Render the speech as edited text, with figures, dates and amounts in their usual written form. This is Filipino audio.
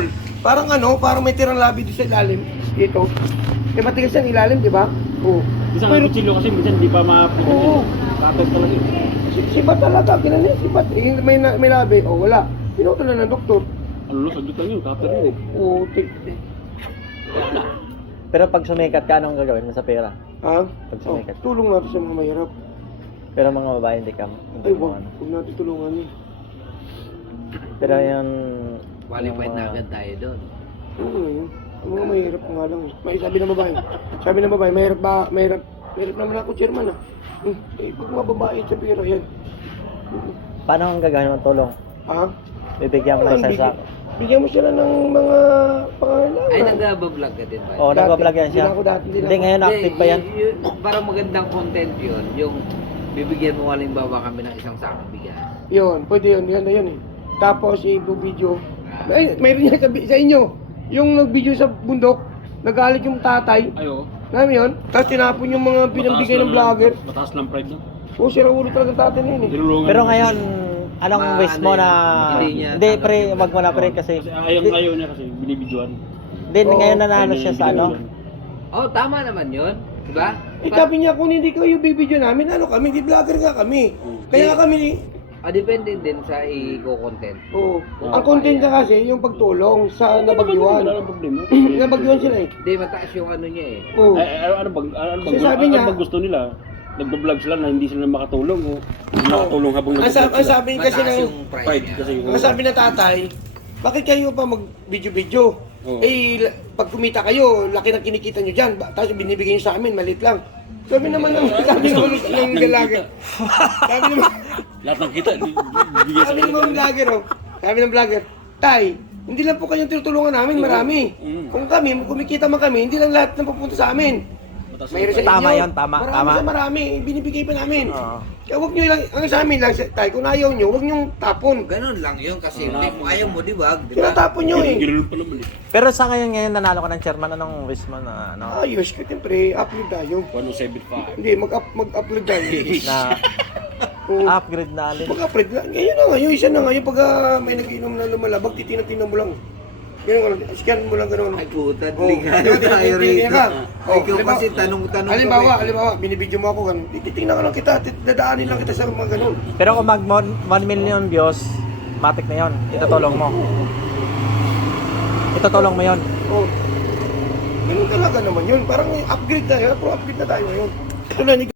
tol. Parang parang may tirang labi doon sa ilalim. Dito. Eh, matigas yan ilalim, di ba? Oo. Isang kutsilyo kasi minsan di pa mapagod. Oo. Kapit talaga. Sibat talaga, ginanyan, sibat. May labi, wala. Pinutol na ng doktor. Ano, sagot lang yun, kapit yun. Oo, Pero pag sumikat ka, anong gagawin mo sa pera? Ha? Pag sumikat. Tulong natin sa mga mahirap. Pero mga babae, hindi ka. Ay, wag natin tulungan eh. Pero yung... Qualified na agad tayo doon. Ano yun? Ang mga mahirap nga lang eh. May sabi ng babae. Sabi ng babae, mahirap ba? Mahirap naman ako, chairman ah. Eh, pag mga babae sa pera yan. Paano ang gagawin ng tulong? Ha? Bibigyan mo ng isang sako. Bigyan mo sila ng mga pangangailangan. Ay, nag-vlog ka din ba? Oo, nagbablog yan siya. Hindi ako dati. Hindi, ngayon active pa yan. Parang magandang content yun. Yung bibigyan mo halimbawa kami ng isang sakong bigas. Yun, pwede yun. Yan na yun eh. Tapos, i-video. Ay, mayroon niya sabi sa inyo. Yung nag-video sa bundok, nagalit yung tatay. Ayo. Namin yun. Tapos tinapon yung mga pinambigay ng vlogger. Mataas ng pride no? Oo, sira ulo talaga ng tatay na yun eh. Nilulungan. Pero ngayon, anong wish mo na... Hindi, pre, wag mo na pre kasi... Ayaw niya kasi binibidyoan. Hindi, ngayon nanalo siya sa ano. Oh, tama naman yun. Diba? Eh, sabi niya, kung hindi kayo bibidyo namin, kami, di vlogger nga kami. Kaya kami, Depende din sa i-content. oo. Ang content niya kasi, yung pagtulong sa nabagyuan. Wala nang problema. Nabagyuan sila eh. Hindi, mataas yung ano niya eh. Oo. Ano Kasi sabi niya- bang gusto nila? Nagbo-vlog sila na hindi sila makatulong o hindi makatulong habang Ang sabi kasi Mataas ng, yung pride pride niya. kasi ang sabi ng tatay, bakit kayo pa mag-video-video? Oo. Eh, pag kumita kayo, laki ng kinikita nyo dyan. Tapos binibigay nyo sa amin, maliit lang. Sabi naman ng vlogger. Sabi naman, lahat ng kita bigay sa sabi naman ng vlogger, sabi ng vlogger, Tay, hindi lang po kayong tinutulungan namin, marami. Kung kami, kumikita man kami, hindi lang lahat ng pupunta sa amin. Mayroon sa inyo. Tama yun, tama, Marami tama. sa marami, binibigay pa namin. Oo. Kaya huwag nyo lang, ang sa amin lang, Tay, kung ayaw nyo, huwag nyo tapon. Ganun lang yun kasi hindi mo ayaw mo, di ba? Tinatapon nyo eh. Gilul pa naman eh. Pero sa ngayon nanalo ka ng chairman, anong wish mo na ano? Ayos, kasi siyempre, upload tayo. 107.5. Hindi, mag-upload tayo. Na Oo. upgrade na alin. Mag-upload lang. Ngayon na nga, yung isa na nga, yung pag may nag-inom na lumalabag, titina-tina mo lang. Ganun ka lang, scan mo lang ganun. Ay puta, Oh, ligaw diba, tayo titingnan rito. ka. Ikaw halimbawa- kasi tanong-tanong Halimbawa, binibidyo mo ako ganun. Titingnan ka lang kita, dadaanin lang kita sa mga ganun. Pero kung mag 1 million views, matik na yon. Itutulong mo. Itutulong mo yon. Oh. Ganun talaga naman yun. Parang upgrade tayo, pro-upgrade na tayo ngayon. Ito na,